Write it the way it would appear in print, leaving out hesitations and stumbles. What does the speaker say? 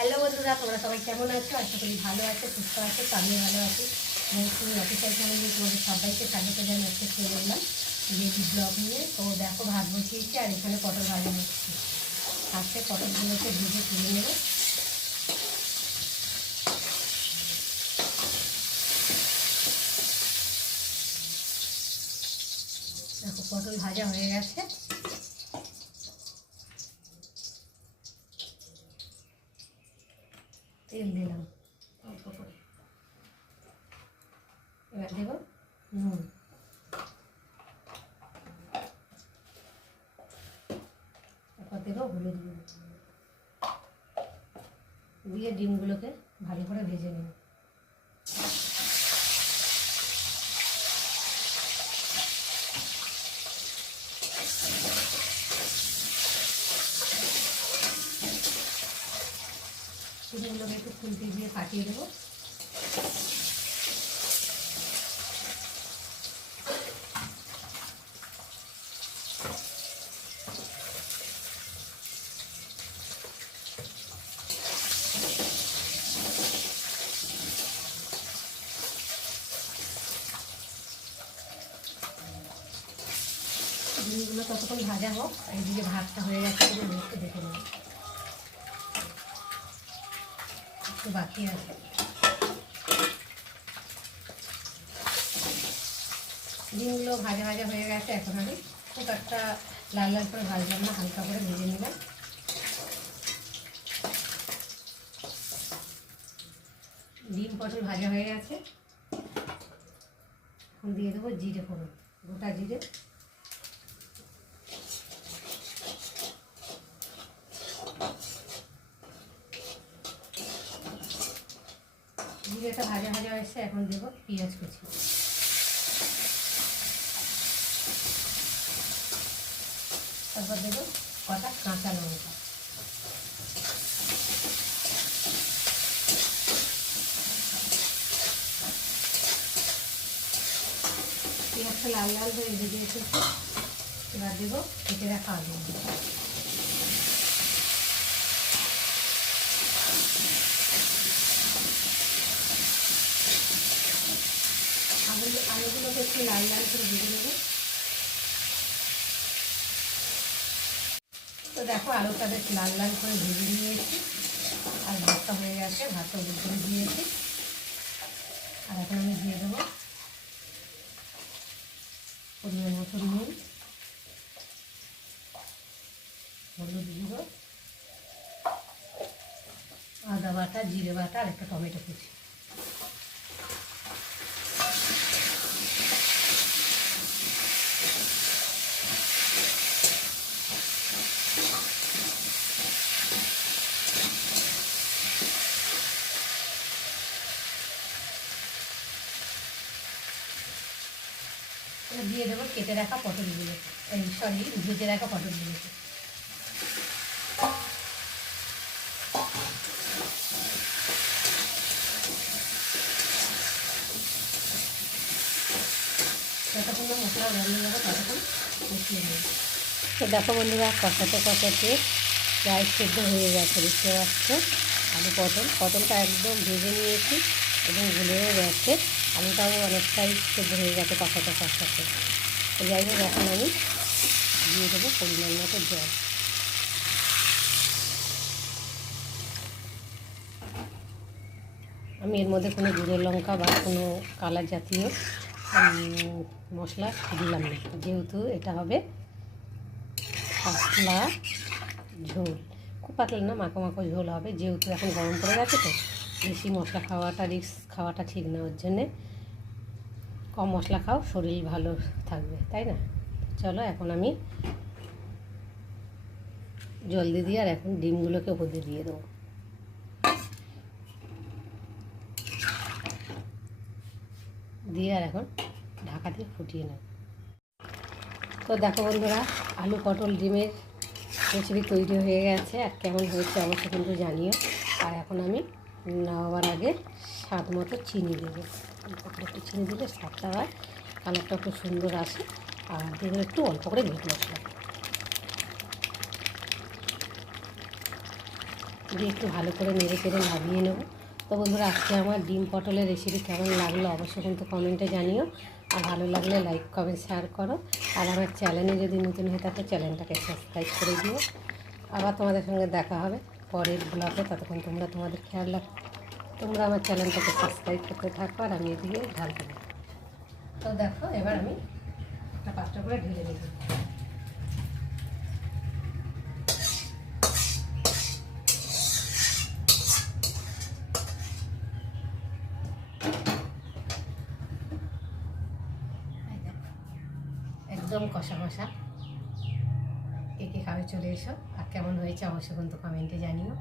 Hello বন্ধুরা, তোমরা সবাই কেমন আছো? আশা করি ভালো আছো, সুস্থ আছো। তো আমিও ভালো আছি। তুমি অফিসিয়াল চ্যানেলে তোমাদের সবাইকে স্বাগত জানিয়ে আজকে চলে এলাম রেডি ব্লগ নিয়ে। তো দেখো, ভাত বসিয়েছি আর এখানে পটল ভাজা হচ্ছে। আজকে পটলগুলোকে ভেজে তুলে নেব। দেখো, পটল ভাজা হয়ে গেছে। তেল দিলাম অল্প করে, এবার দেব নুন, তারপর দেবো হলুদ গুঁড়ো, দিয়ে ডিমগুলোকে ভালো করে ভেজে নেব। ডিমগুলোকে একটু খুন্তি দিয়ে ফাটিয়ে দেবো। ডিমগুলো ততক্ষণ ভাজা হোক, এইদিকে ভাতটা হয়ে গেছে কিনা একটু দেখে নেব, একটু বাকি আছে। ডিমগুলো ভাজা ভাজা হয়ে গেছে। এখন আমি খুব একটা লাল লাল করে ভাজলাম না, হালকা করে ভেজে নিলাম। ডিম পটল ভাজা হয়ে গেছে। এখন দিয়ে দেবো জিরে ফোড়ন, গোটা জিরে, জিরেটা ভাজা ভাজা হয়েছে। এখন দেবো পেঁয়াজ কুচি, তারপর দেবো কটা কাঁচা লঙ্কা, পেঁয়াজটা লাল লাল হয়ে ভেজে এসেছে। এবার দেবো কেটে রাখা আলু, আলুগুলোকে একটু লাল লাল করে ভেজে নেবো। তো দেখো, আলুটা বেশ লাল লাল করে ভেজে নিয়েছি আর ভাতটা হয়ে গেছে। ভাতটা উল্টে করে দিয়েছি। আর এখন আমি দিয়ে দেবো পরিমাণ মতো নুন, হলুদ গুঁড়ো, আদা বাটা, জিরে বাটা আর একটা টমেটো কুচি। দিয়ে দেবো কেটে রাখা পটলগুলো, ভেজে রাখা পটলগুলোকে। যতক্ষণ মশলা রান্না যাবে ততক্ষণ কষিয়ে নেব। তো দেখো বন্ধুরা, কষাতে কষাতে প্রায় সেদ্ধ হয়ে গেছে, দেখতে পাচ্ছ। পটলটা একদম ভেজে নিয়েছি এবং গুলেও গেছে। আলুটাও অনেকটাই সেদ্ধ হয়ে গেছে কষাতে কষাতে। তো যাই হোক, এখন আমি দিয়ে দেবো পরিমাণ মতো জল। আমি এর মধ্যে কোনো গুঁড়ো লঙ্কা বা কোনো কালার জাতীয় মশলা দিলাম না, যেহেতু এটা হবে পাতলা ঝোল। খুব পাতলা না, মাখো মাখো ঝোল হবে। যেহেতু এখন গরম পড়ে গেছে, তো বেশি মশলা খাওয়াটা ঠিক না। ওর জন্যে কম মশলা খাও, শরীর ভালো থাকবে, তাই না? চলো, এখন আমি জল দিয়ে আর এখন ডিমগুলোকে ওপর দিয়ে দেবো। দিয়ে আর এখন ঢাকা দিয়ে ফুটিয়ে নেব। তো দেখো বন্ধুরা, আলু পটল ডিমের রেসিপি তৈরি হয়ে গেছে। আর কেমন হয়েছে অবশ্যই কিন্তু জানিও। আর এখন আমি নামাবার আগে স্বাদ মতো চিনি দেবো। একটু চিনি দিলে স্বাদটা হয়, কালারটা খুব সুন্দর আসে। আর দেবো একটু অল্প করে মিট মশলা। দিয়ে একটু ভালো করে নেড়ে চেড়ে নামিয়ে নেবো। তো বন্ধুরা, আজকে আমার ডিম পটলের রেসিপি কেমন লাগলো অবশ্যই কিন্তু কমেন্টে জানিও। আর ভালো লাগলে লাইক কমেন্ট শেয়ার করো। আর আমার চ্যানেলে যদি নতুন হয়ে থাকে চ্যানেলটাকে সাবস্ক্রাইব করে দিও। আবার তোমাদের সঙ্গে দেখা হবে পরের ব্লগে। ততক্ষণ তোমরা তোমাদের খেয়াল রাখো, তোমরা আমার চ্যানেলটাকে সাবস্ক্রাইব করতে থাকো। আর আমি এদিকে ঢালতে দেবো। তো দেখো, এবার আমি একটা পাত্র করে ঢেলে দেবো। একদম কষা কষা। কে কে খাবে চলে এসো। আর কেমন হয়েছে অবশ্যই কিন্তু কমেন্টে জানিও।